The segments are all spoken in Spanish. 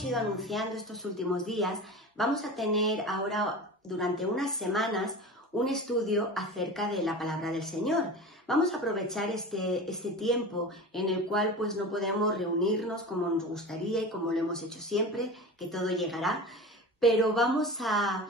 hemos ido anunciando estos últimos días, vamos a tener ahora durante unas semanas un estudio acerca de la palabra del Señor. Vamos a aprovechar este tiempo en el cual pues no podemos reunirnos como nos gustaría y como lo hemos hecho siempre, que todo llegará, pero vamos a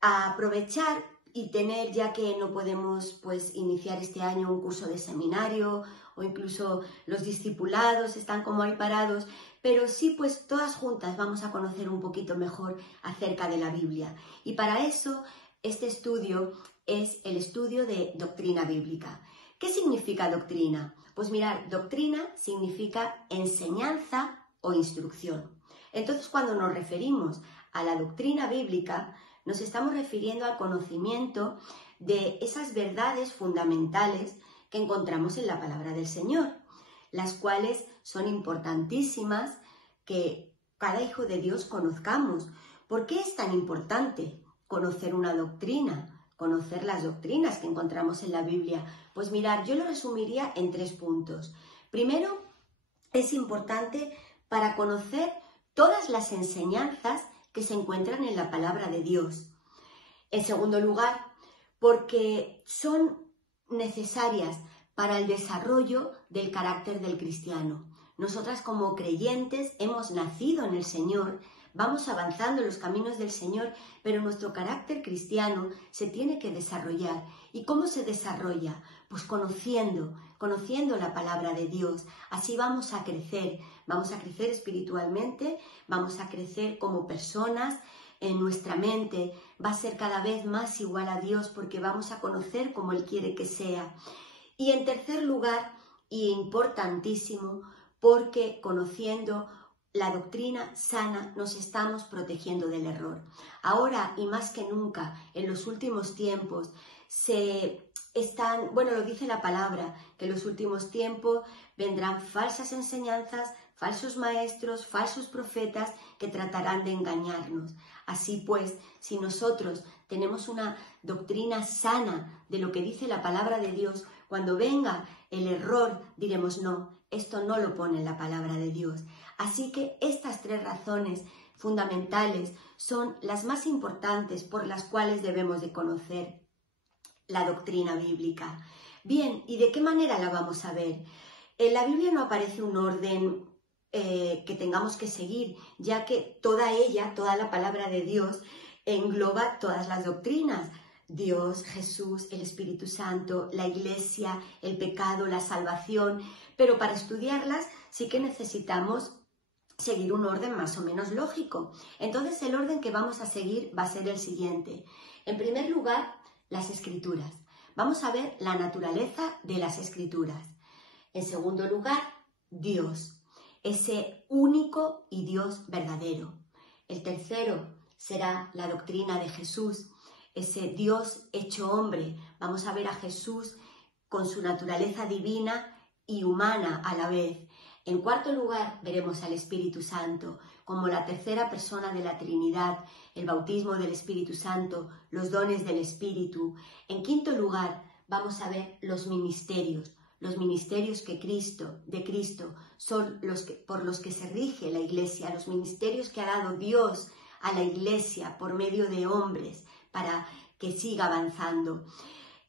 aprovechar y tener, ya que no podemos pues iniciar este año un curso de seminario o incluso los discipulados están como ahí parados, pero sí pues todas juntas vamos a conocer un poquito mejor acerca de la Biblia. Y para eso este estudio es el estudio de doctrina bíblica. ¿Qué significa doctrina? Pues mirad, doctrina significa enseñanza o instrucción. Entonces, cuando nos referimos a la doctrina bíblica, nos estamos refiriendo al conocimiento de esas verdades fundamentales que encontramos en la palabra del Señor, las cuales son importantísimas que cada hijo de Dios conozcamos. ¿Por qué es tan importante conocer una doctrina, conocer las doctrinas que encontramos en la Biblia? Pues mirad, yo lo resumiría en 3 puntos. Primero, es importante para conocer todas las enseñanzas que se encuentran en la palabra de Dios. En segundo lugar, porque son necesarias para el desarrollo del carácter del cristiano. Nosotras como creyentes hemos nacido en el Señor, vamos avanzando en los caminos del Señor, pero nuestro carácter cristiano se tiene que desarrollar. ¿Y cómo se desarrolla? Pues conociendo la palabra de Dios. Así vamos a crecer espiritualmente, vamos a crecer como personas, en nuestra mente va a ser cada vez más igual a Dios porque vamos a conocer como Él quiere que sea. Y en tercer lugar, y importantísimo, porque conociendo la doctrina sana nos estamos protegiendo del error. Ahora y más que nunca, en los últimos tiempos, lo dice la palabra, que en los últimos tiempos vendrán falsas enseñanzas, falsos maestros, falsos profetas que tratarán de engañarnos. Así pues, si nosotros tenemos una doctrina sana de lo que dice la palabra de Dios, cuando venga el error diremos no, esto no lo pone en la palabra de Dios. Así que estas 3 razones fundamentales son las más importantes por las cuales debemos de conocer la doctrina bíblica. Bien, ¿y de qué manera la vamos a ver? En la Biblia no aparece un orden que tengamos que seguir, ya que toda la palabra de Dios engloba todas las doctrinas. Dios, Jesús, el Espíritu Santo, la Iglesia, el pecado, la salvación, pero para estudiarlas sí que necesitamos seguir un orden más o menos lógico. Entonces el orden que vamos a seguir va a ser el siguiente. En primer lugar, las Escrituras. Vamos a ver la naturaleza de las Escrituras. En segundo lugar, Dios, ese único y Dios verdadero. El tercero será la doctrina de Jesús, ese Dios hecho hombre. Vamos a ver a Jesús con su naturaleza divina y humana a la vez. En cuarto lugar, veremos al Espíritu Santo como la tercera persona de la Trinidad, el bautismo del Espíritu Santo, los dones del Espíritu. En quinto lugar, vamos a ver los ministerios que de Cristo son por los que se rige la Iglesia, los ministerios que ha dado Dios a la Iglesia por medio de hombres para que siga avanzando.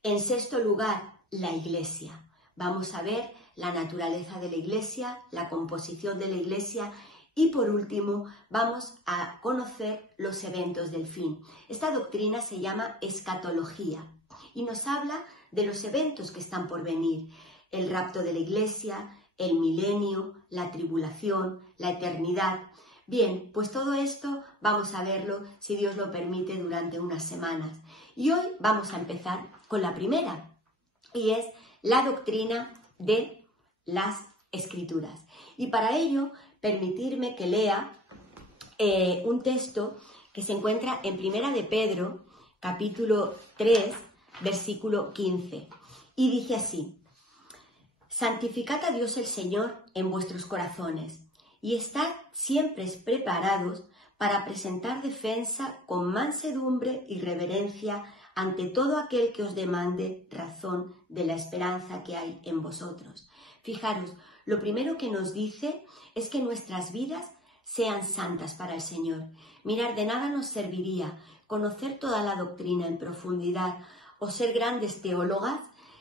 En sexto lugar, la Iglesia. Vamos a ver la naturaleza de la Iglesia, la composición de la Iglesia y por último vamos a conocer los eventos del fin. Esta doctrina se llama escatología y nos habla de los eventos que están por venir. El rapto de la Iglesia, el milenio, la tribulación, la eternidad. Bien, pues todo esto vamos a verlo, si Dios lo permite, durante unas semanas. Y hoy vamos a empezar con la primera, y es la doctrina de las Escrituras. Y para ello, permitirme que lea un texto que se encuentra en Primera de Pedro, capítulo 3, versículo 15. Y dice así: santificad a Dios el Señor en vuestros corazones y estad siempre preparados para presentar defensa con mansedumbre y reverencia ante todo aquel que os demande razón de la esperanza que hay en vosotros. Fijaros, lo primero que nos dice es que nuestras vidas sean santas para el Señor. Mirar, de nada nos serviría conocer toda la doctrina en profundidad o ser grandes teólogas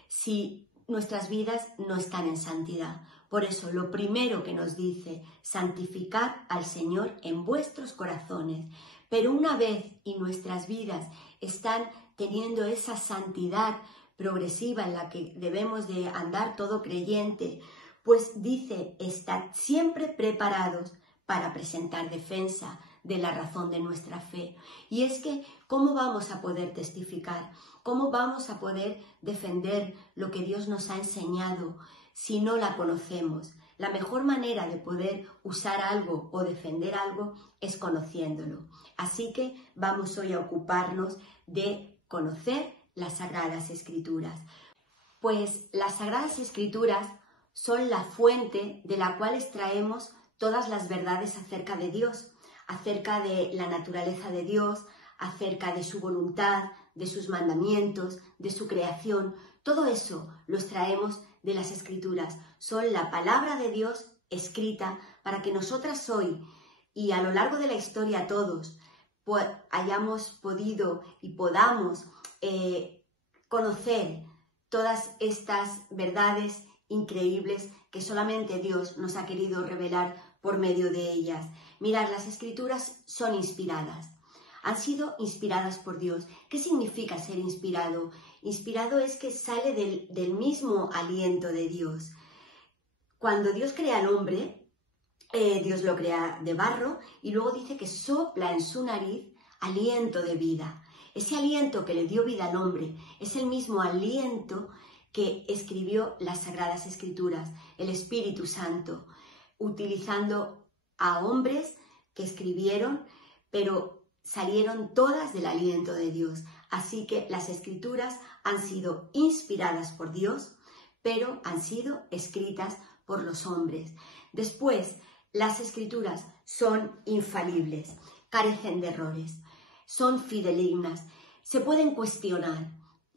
si nuestras vidas no están en santidad. Por eso, lo primero que nos dice, santificad al Señor en vuestros corazones. Pero una vez y nuestras vidas están teniendo esa santidad progresiva en la que debemos de andar todo creyente, pues dice, estad siempre preparados para presentar defensa de la razón de nuestra fe. Y es que, ¿cómo vamos a poder testificar? ¿Cómo vamos a poder defender lo que Dios nos ha enseñado si no la conocemos? La mejor manera de poder usar algo o defender algo es conociéndolo. Así que vamos hoy a ocuparnos de conocer las Sagradas Escrituras. Pues las Sagradas Escrituras son la fuente de la cual extraemos todas las verdades acerca de Dios, acerca de la naturaleza de Dios, acerca de su voluntad, de sus mandamientos, de su creación. Todo eso lo extraemos de las Escrituras. Son la palabra de Dios escrita para que nosotras hoy y a lo largo de la historia todos hayamos podido y podamos conocer todas estas verdades increíbles que solamente Dios nos ha querido revelar por medio de ellas. Mirad, las Escrituras son inspiradas. Han sido inspiradas por Dios. ¿Qué significa ser inspirado? Inspirado es que sale del mismo aliento de Dios. Cuando Dios crea al hombre, Dios lo crea de barro y luego dice que sopla en su nariz aliento de vida. Ese aliento que le dio vida al hombre es el mismo aliento que escribió las Sagradas Escrituras, el Espíritu Santo, utilizando a hombres que escribieron, pero salieron todas del aliento de Dios. Así que las Escrituras han sido inspiradas por Dios, pero han sido escritas por los hombres. Después, las Escrituras son infalibles, carecen de errores, son fidedignas, se pueden cuestionar.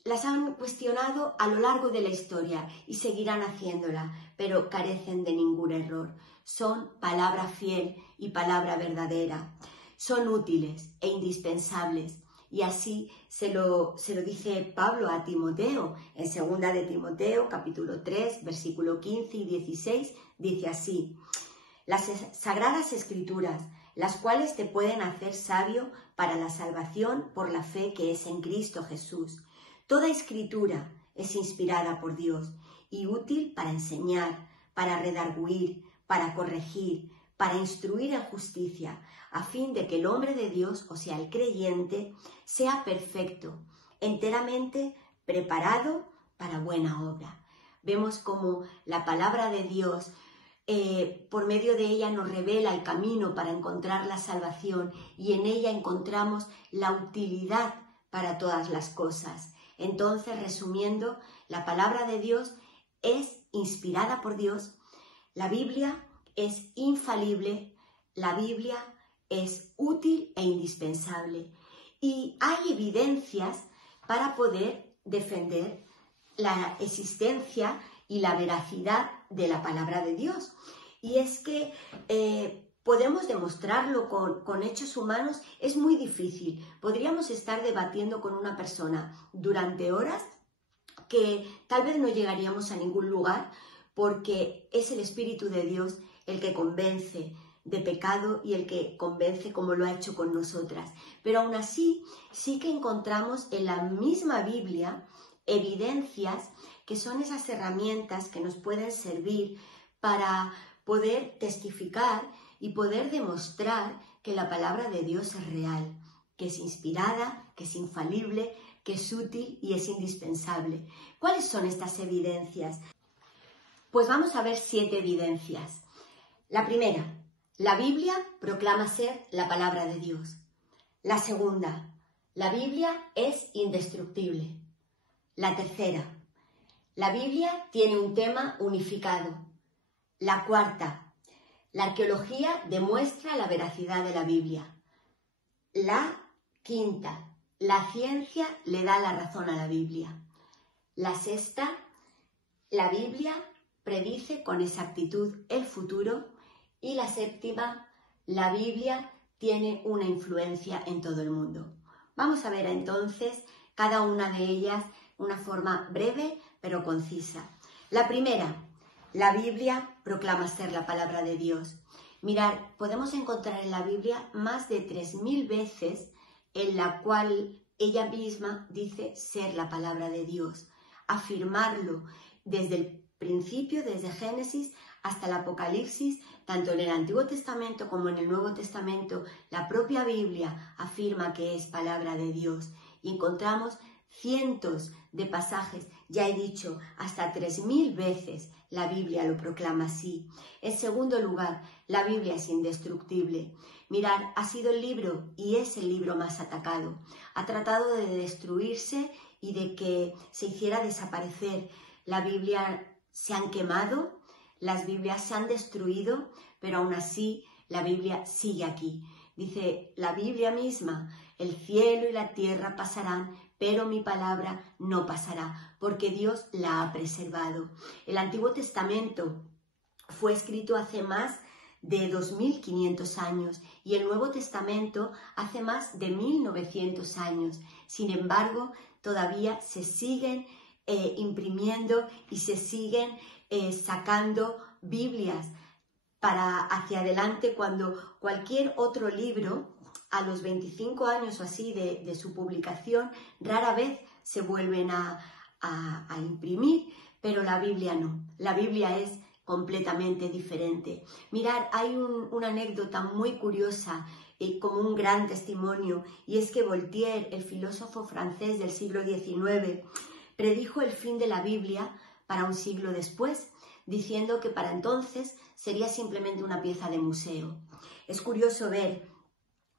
Las han cuestionado a lo largo de la historia y seguirán haciéndola, pero carecen de ningún error. Son palabra fiel y palabra verdadera. Son útiles e indispensables. Y así se lo dice Pablo a Timoteo. En 2 de Timoteo, capítulo 3, versículo 15 y 16, dice así: las Sagradas Escrituras, las cuales te pueden hacer sabio para la salvación por la fe que es en Cristo Jesús. Toda Escritura es inspirada por Dios y útil para enseñar, para redarguir, para corregir, para instruir en justicia, a fin de que el hombre de Dios, o sea, el creyente, sea perfecto, enteramente preparado para buena obra. Vemos cómo la palabra de Dios, por medio de ella nos revela el camino para encontrar la salvación y en ella encontramos la utilidad para todas las cosas. Entonces, resumiendo, la palabra de Dios es inspirada por Dios, la Biblia es infalible, la Biblia es útil e indispensable y hay evidencias para poder defender la existencia y la veracidad de la palabra de Dios. Y es que podemos demostrarlo con hechos humanos, es muy difícil. Podríamos estar debatiendo con una persona durante horas que tal vez no llegaríamos a ningún lugar porque es el Espíritu de Dios el que convence de pecado y el que convence como lo ha hecho con nosotras. Pero aún así sí que encontramos en la misma Biblia evidencias que son esas herramientas que nos pueden servir para poder testificar y poder demostrar que la palabra de Dios es real, que es inspirada, que es infalible, que es útil y es indispensable. ¿Cuáles son estas evidencias? Pues vamos a ver 7 evidencias. La primera, la Biblia proclama ser la palabra de Dios. La segunda, la Biblia es indestructible. La tercera, la Biblia tiene un tema unificado. La cuarta, la arqueología demuestra la veracidad de la Biblia. La quinta, la ciencia le da la razón a la Biblia. La sexta, la Biblia predice con exactitud el futuro. Y la séptima, la Biblia tiene una influencia en todo el mundo. Vamos a ver entonces cada una de ellas de una forma breve pero concisa. La primera, la Biblia proclama ser la palabra de Dios. Mirad, podemos encontrar en la Biblia más de 3000 veces en la cual ella misma dice ser la palabra de Dios, afirmarlo desde el principio, desde Génesis hasta el Apocalipsis, tanto en el Antiguo Testamento como en el Nuevo Testamento, la propia Biblia afirma que es palabra de Dios. Y encontramos cientos de pasajes, ya he dicho, hasta 3000 veces la Biblia lo proclama así. En segundo lugar, la Biblia es indestructible. Mirad, ha sido el libro y es el libro más atacado. Ha tratado de destruirse y de que se hiciera desaparecer. La Biblia se han quemado, las Biblias se han destruido, pero aún así la Biblia sigue aquí. Dice la Biblia misma, el cielo y la tierra pasarán, pero mi palabra no pasará, porque Dios la ha preservado. El Antiguo Testamento fue escrito hace más de 2500 años y el Nuevo Testamento hace más de 1900 años. Sin embargo, todavía se siguen imprimiendo y se siguen sacando Biblias para hacia adelante, cuando cualquier otro libro a los 25 años o así de su publicación rara vez se vuelven a imprimir, pero la Biblia no. La Biblia es completamente diferente. Mirad, hay una anécdota muy curiosa como un gran testimonio, y es que Voltaire, el filósofo francés del siglo XIX, predijo el fin de la Biblia para un siglo después, diciendo que para entonces sería simplemente una pieza de museo. Es curioso ver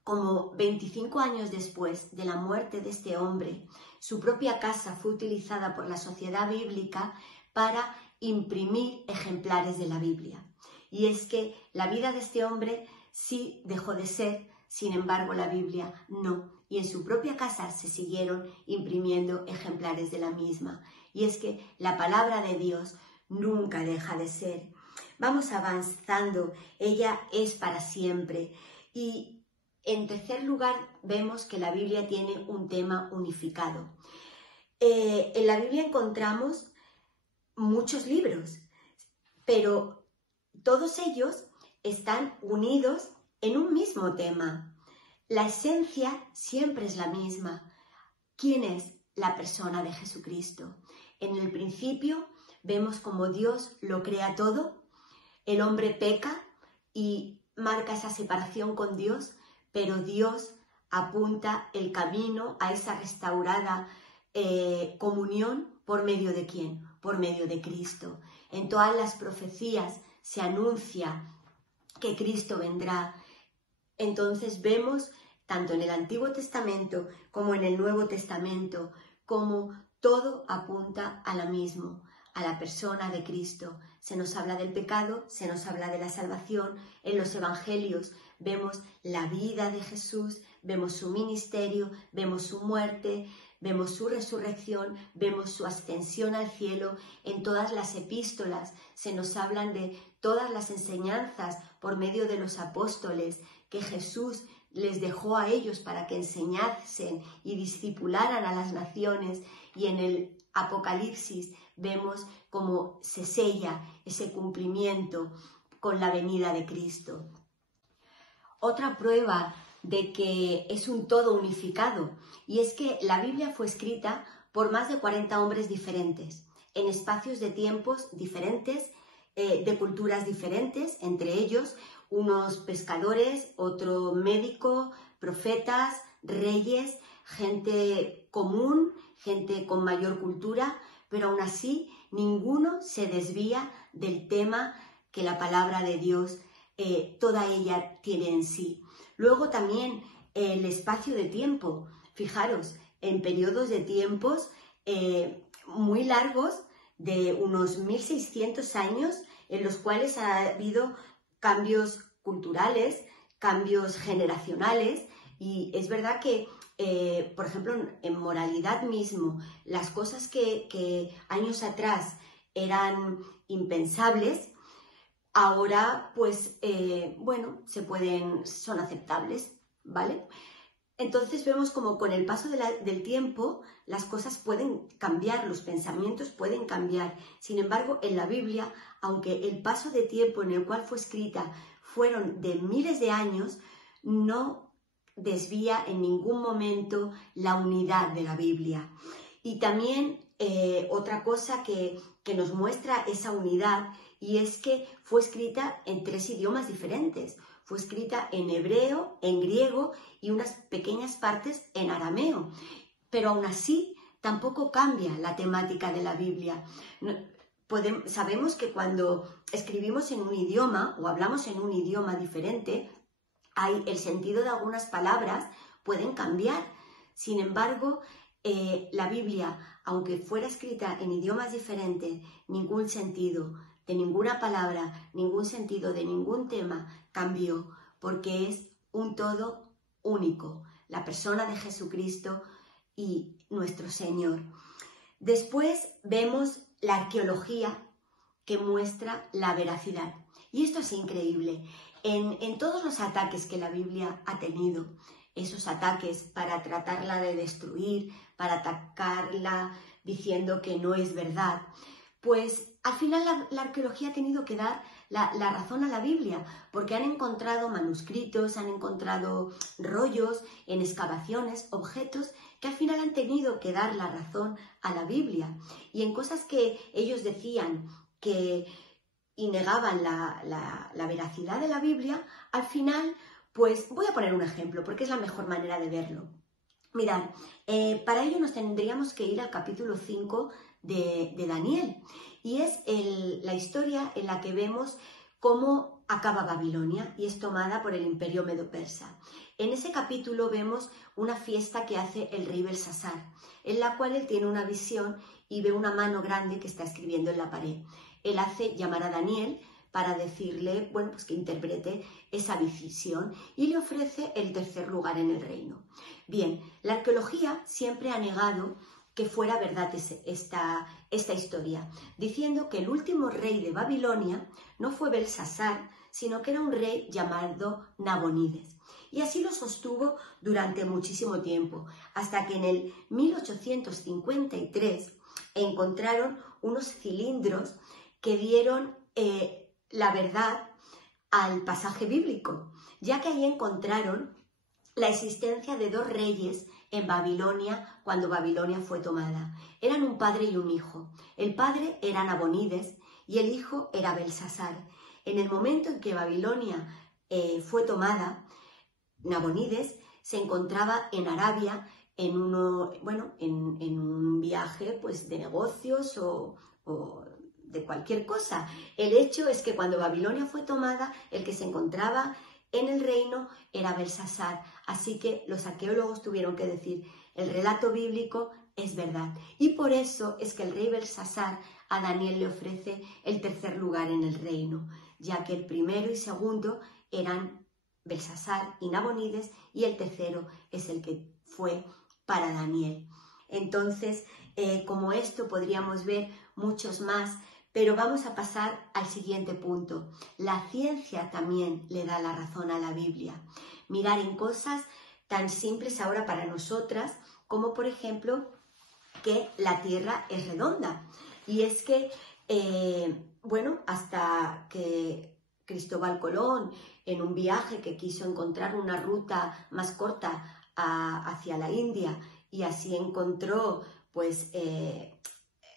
cómo 25 años después de la muerte de este hombre, su propia casa fue utilizada por la Sociedad Bíblica para imprimir ejemplares de la Biblia. Y es que la vida de este hombre sí dejó de ser, sin embargo la Biblia no. Y en su propia casa se siguieron imprimiendo ejemplares de la misma. Y es que la palabra de Dios nunca deja de ser. Vamos avanzando, ella es para siempre. Y en tercer lugar, vemos que la Biblia tiene un tema unificado. En la Biblia encontramos muchos libros, pero todos ellos están unidos en un mismo tema. La esencia siempre es la misma. ¿Quién es la persona de Jesucristo? En el principio vemos cómo Dios lo crea todo, el hombre peca y marca esa separación con Dios, pero Dios apunta el camino a esa restaurada comunión. ¿Por medio de quién? Por medio de Cristo. En todas las profecías se anuncia que Cristo vendrá. Entonces vemos, tanto en el Antiguo Testamento como en el Nuevo Testamento, como todo apunta a lo mismo, a la persona de Cristo. Se nos habla del pecado, se nos habla de la salvación. En los Evangelios vemos la vida de Jesús, vemos su ministerio, vemos su muerte, vemos su resurrección, vemos su ascensión al cielo. En todas las epístolas se nos hablan de todas las enseñanzas por medio de los apóstoles que Jesús les dejó a ellos para que enseñasen y discipularan a las naciones. Y en el Apocalipsis vemos cómo se sella ese cumplimiento con la venida de Cristo. Otra prueba de que es un todo unificado, y es que la Biblia fue escrita por más de 40 hombres diferentes, en espacios de tiempos diferentes, de culturas diferentes, entre ellos unos pescadores, otro médico, profetas, reyes, gente común, gente con mayor cultura, pero aún así ninguno se desvía del tema que la palabra de Dios, toda ella tiene en sí. Luego también el espacio de tiempo. Fijaros, en periodos de tiempos muy largos, de unos 1600 años, en los cuales ha habido cambios culturales, cambios generacionales, y es verdad que, por ejemplo, en moralidad mismo, las cosas que años atrás eran impensables, ahora pues, bueno, son aceptables, ¿vale? Entonces vemos como con el paso del tiempo las cosas pueden cambiar, los pensamientos pueden cambiar. Sin embargo, en la Biblia, aunque el paso de tiempo en el cual fue escrita fueron de miles de años, no desvía en ningún momento la unidad de la Biblia. Y también otra cosa que nos muestra esa unidad, y es que fue escrita en 3 idiomas diferentes. Fue escrita en hebreo, en griego y unas pequeñas partes en arameo. Pero aún así tampoco cambia la temática de la Biblia. Sabemos que cuando escribimos en un idioma o hablamos en un idioma diferente, el sentido de algunas palabras pueden cambiar. Sin embargo, la Biblia, aunque fuera escrita en idiomas diferentes, ningún sentido de ninguna palabra, ningún sentido de ningún tema cambió, porque es un todo único, la persona de Jesucristo y nuestro Señor. Después vemos la arqueología que muestra la veracidad. Y esto es increíble. En todos los ataques que la Biblia ha tenido, esos ataques para tratarla de destruir, para atacarla diciendo que no es verdad, pues al final la arqueología ha tenido que dar la razón a la Biblia, porque han encontrado manuscritos, han encontrado rollos en excavaciones, objetos que al final han tenido que dar la razón a la Biblia. Y en cosas que ellos decían y negaban la veracidad de la Biblia, al final, pues voy a poner un ejemplo, porque es la mejor manera de verlo. Mirad, para ello nos tendríamos que ir al capítulo 5 de Daniel, y es la historia en la que vemos cómo acaba Babilonia y es tomada por el imperio medo-persa. En ese capítulo vemos una fiesta que hace el rey Belsasar, en la cual él tiene una visión y ve una mano grande que está escribiendo en la pared. Él hace llamar a Daniel para decirle, bueno, pues que interprete esa visión y le ofrece el 3er lugar en el reino. Bien, la arqueología siempre ha negado que fuera verdad esta historia, diciendo que el último rey de Babilonia no fue Belsasar, sino que era un rey llamado Nabonides. Y así lo sostuvo durante muchísimo tiempo, hasta que en el 1853 encontraron unos cilindros que dieron la verdad al pasaje bíblico, ya que ahí encontraron la existencia de 2 reyes en Babilonia cuando Babilonia fue tomada. Eran un padre y un hijo. El padre era Nabonides y el hijo era Belsasar. En el momento en que Babilonia fue tomada, Nabonides se encontraba en Arabia en un viaje pues, de negocios o de cualquier cosa. El hecho es que cuando Babilonia fue tomada, el que se encontraba en el reino era Belsasar. Así que los arqueólogos tuvieron que decir, el relato bíblico es verdad. Y por eso es que el rey Belsasar a Daniel le ofrece el 3er lugar en el reino, ya que el primero y segundo eran Belsasar y Nabonides, y el tercero es el que fue para Daniel. Entonces, como esto podríamos ver muchos más, pero vamos a pasar al siguiente punto. La ciencia también le da la razón a la Biblia. Mirar en cosas tan simples ahora para nosotras, como por ejemplo que la Tierra es redonda. Y es que, hasta que Cristóbal Colón, en un viaje que quiso encontrar una ruta más corta hacia la India, y así encontró pues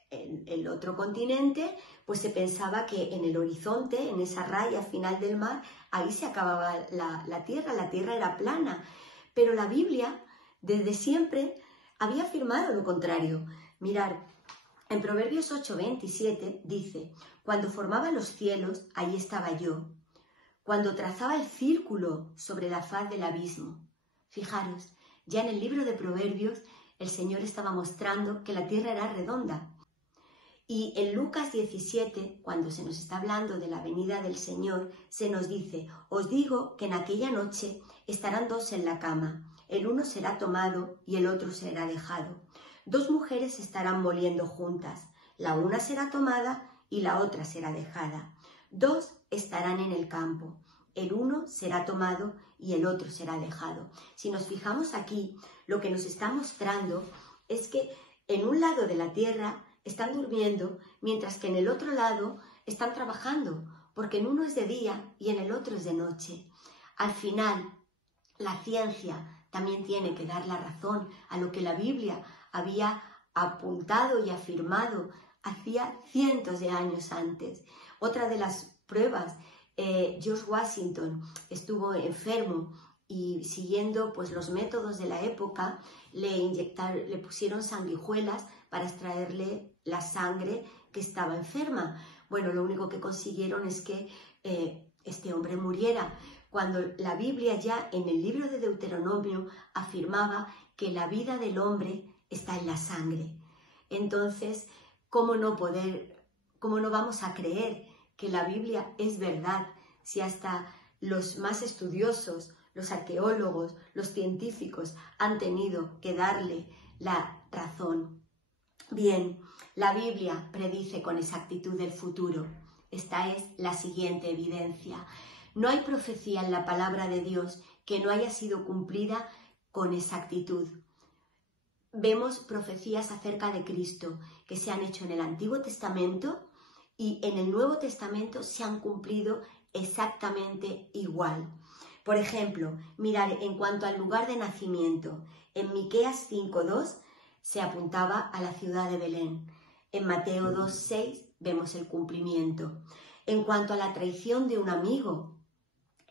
el otro continente, pues se pensaba que en el horizonte, en esa raya final del mar, ahí se acababa la Tierra era plana. Pero la Biblia, desde siempre, había afirmado lo contrario. Mirad, en Proverbios 8:27 dice, cuando formaba los cielos, ahí estaba yo, cuando trazaba el círculo sobre la faz del abismo. Fijaros, ya en el libro de Proverbios, el Señor estaba mostrando que la tierra era redonda. Y en Lucas 17, cuando se nos está hablando de la venida del Señor, se nos dice, os digo que en aquella noche estarán 2 en la cama, el uno será tomado y el otro será dejado. 2 mujeres estarán moliendo juntas, la una será tomada y la otra será dejada. 2 estarán en el campo, el uno será tomado y el otro será dejado. Si nos fijamos aquí, lo que nos está mostrando es que en un lado de la tierra están durmiendo, mientras que en el otro lado están trabajando, porque en uno es de día y en el otro es de noche. Al final, la ciencia también tiene que dar la razón a lo que la Biblia había apuntado y afirmado hacía cientos de años antes. Otra de las pruebas, George Washington estuvo enfermo y siguiendo pues, los métodos de la época, le pusieron sanguijuelas para extraerle la sangre que estaba enferma. Bueno, lo único que consiguieron es que este hombre muriera, cuando la Biblia ya en el libro de Deuteronomio afirmaba que la vida del hombre está en la sangre. Entonces, ¿cómo no vamos a creer que la Biblia es verdad si hasta los más estudiosos, los arqueólogos, los científicos han tenido que darle la razón? Bien, la Biblia predice con exactitud el futuro. Esta es la siguiente evidencia. No hay profecía en la palabra de Dios que no haya sido cumplida con exactitud. Vemos profecías acerca de Cristo que se han hecho en el Antiguo Testamento y en el Nuevo Testamento se han cumplido exactamente igual. Por ejemplo, mirar en cuanto al lugar de nacimiento, en Miqueas 5:2 se apuntaba a la ciudad de Belén. En Mateo 2:6 vemos el cumplimiento. En cuanto a la traición de un amigo,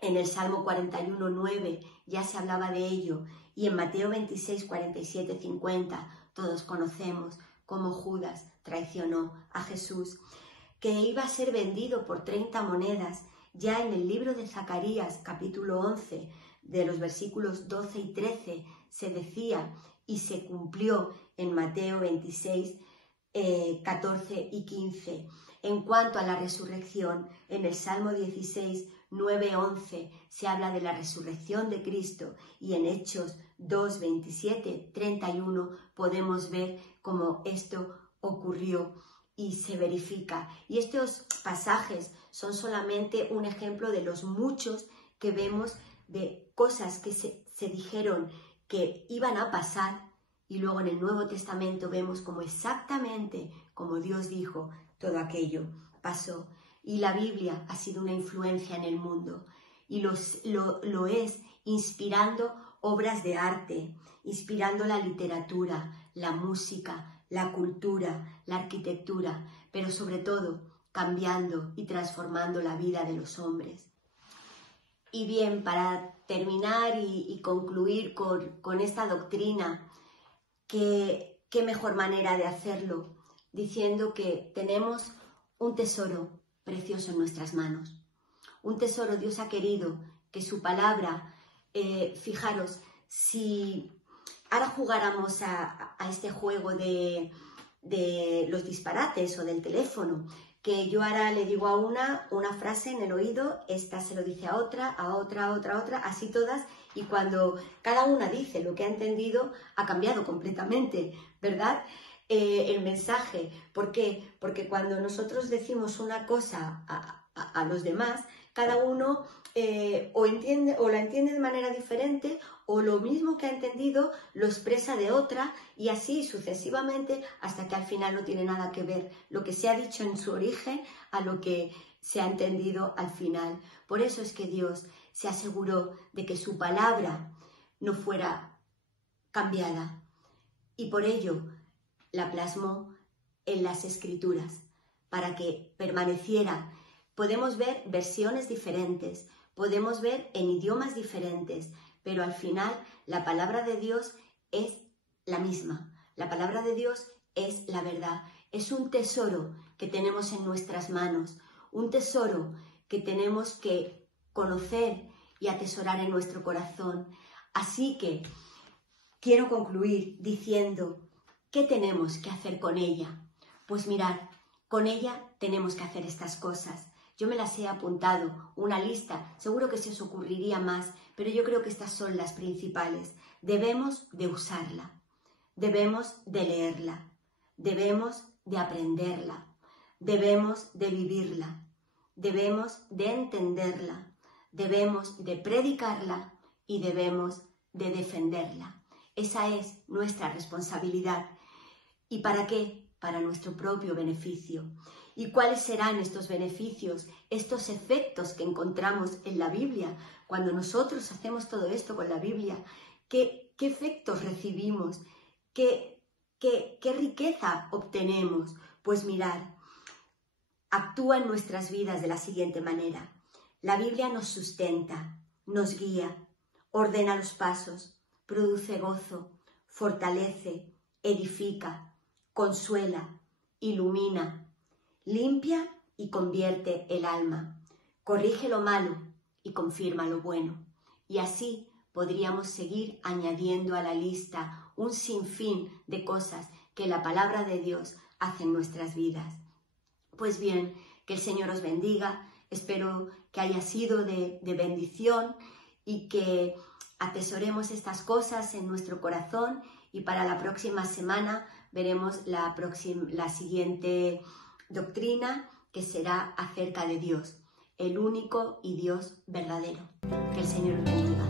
en el Salmo 41:9 ya se hablaba de ello, y en Mateo 26:47-50 todos conocemos cómo Judas traicionó a Jesús, que iba a ser vendido por 30 monedas. Ya en el libro de Zacarías, capítulo 11, de los versículos 12 y 13, se decía y se cumplió en Mateo 26, 14 y 15. En cuanto a la resurrección, en el Salmo 16, 9-11 se habla de la resurrección de Cristo, y en Hechos 2, 27, 31 podemos ver cómo esto ocurrió y se verifica. Y estos pasajes son solamente un ejemplo de los muchos que vemos de cosas que se dijeron que iban a pasar, y luego en el Nuevo Testamento vemos como exactamente como Dios dijo, todo aquello pasó. Y la Biblia ha sido una influencia en el mundo, y lo es inspirando obras de arte, inspirando la literatura, la música, la cultura, la arquitectura, pero sobre todo cambiando y transformando la vida de los hombres. Y bien, para terminar y concluir con esta doctrina, qué mejor manera de hacerlo, diciendo que tenemos un tesoro precioso en nuestras manos. Un tesoro. Dios ha querido que su palabra, fijaros, si ahora jugáramos a este juego de los disparates o del teléfono, que yo ahora le digo a una frase en el oído, esta se lo dice a otra, así todas, y cuando cada una dice lo que ha entendido, ha cambiado completamente, ¿verdad? El mensaje. ¿Por qué? Porque cuando nosotros decimos una cosa a los demás, cada uno o la entiende de manera diferente, o lo mismo que ha entendido lo expresa de otra, y así sucesivamente, hasta que al final no tiene nada que ver lo que se ha dicho en su origen a lo que se ha entendido al final. Por eso es que Dios se aseguró de que su palabra no fuera cambiada, y por ello la plasmó en las Escrituras, para que permaneciera. Podemos ver versiones diferentes, podemos ver en idiomas diferentes, pero al final la palabra de Dios es la misma. La palabra de Dios es la verdad. Es un tesoro que tenemos en nuestras manos, un tesoro que tenemos que conocer y atesorar en nuestro corazón. Así que quiero concluir diciendo, ¿qué tenemos que hacer con ella? Pues mirad, con ella tenemos que hacer estas cosas. Yo me las he apuntado, una lista, seguro que se os ocurriría más, pero yo creo que estas son las principales. Debemos de usarla, debemos de leerla, debemos de aprenderla, debemos de vivirla, debemos de entenderla, debemos de predicarla y debemos de defenderla. Esa es nuestra responsabilidad. ¿Y para qué? Para nuestro propio beneficio. ¿Y cuáles serán estos beneficios, estos efectos que encontramos en la Biblia? Cuando nosotros hacemos todo esto con la Biblia, ¿qué efectos recibimos? ¿Qué riqueza obtenemos? Pues mirad, actúa en nuestras vidas de la siguiente manera. La Biblia nos sustenta, nos guía, ordena los pasos, produce gozo, fortalece, edifica, consuela, ilumina, limpia y convierte el alma, corrige lo malo y confirma lo bueno. Y así podríamos seguir añadiendo a la lista un sinfín de cosas que la palabra de Dios hace en nuestras vidas. Pues bien, que el Señor os bendiga, espero que haya sido de bendición y que atesoremos estas cosas en nuestro corazón, y para la próxima semana veremos la siguiente doctrina, que será acerca de Dios, el único y Dios verdadero. Que el Señor os bendiga.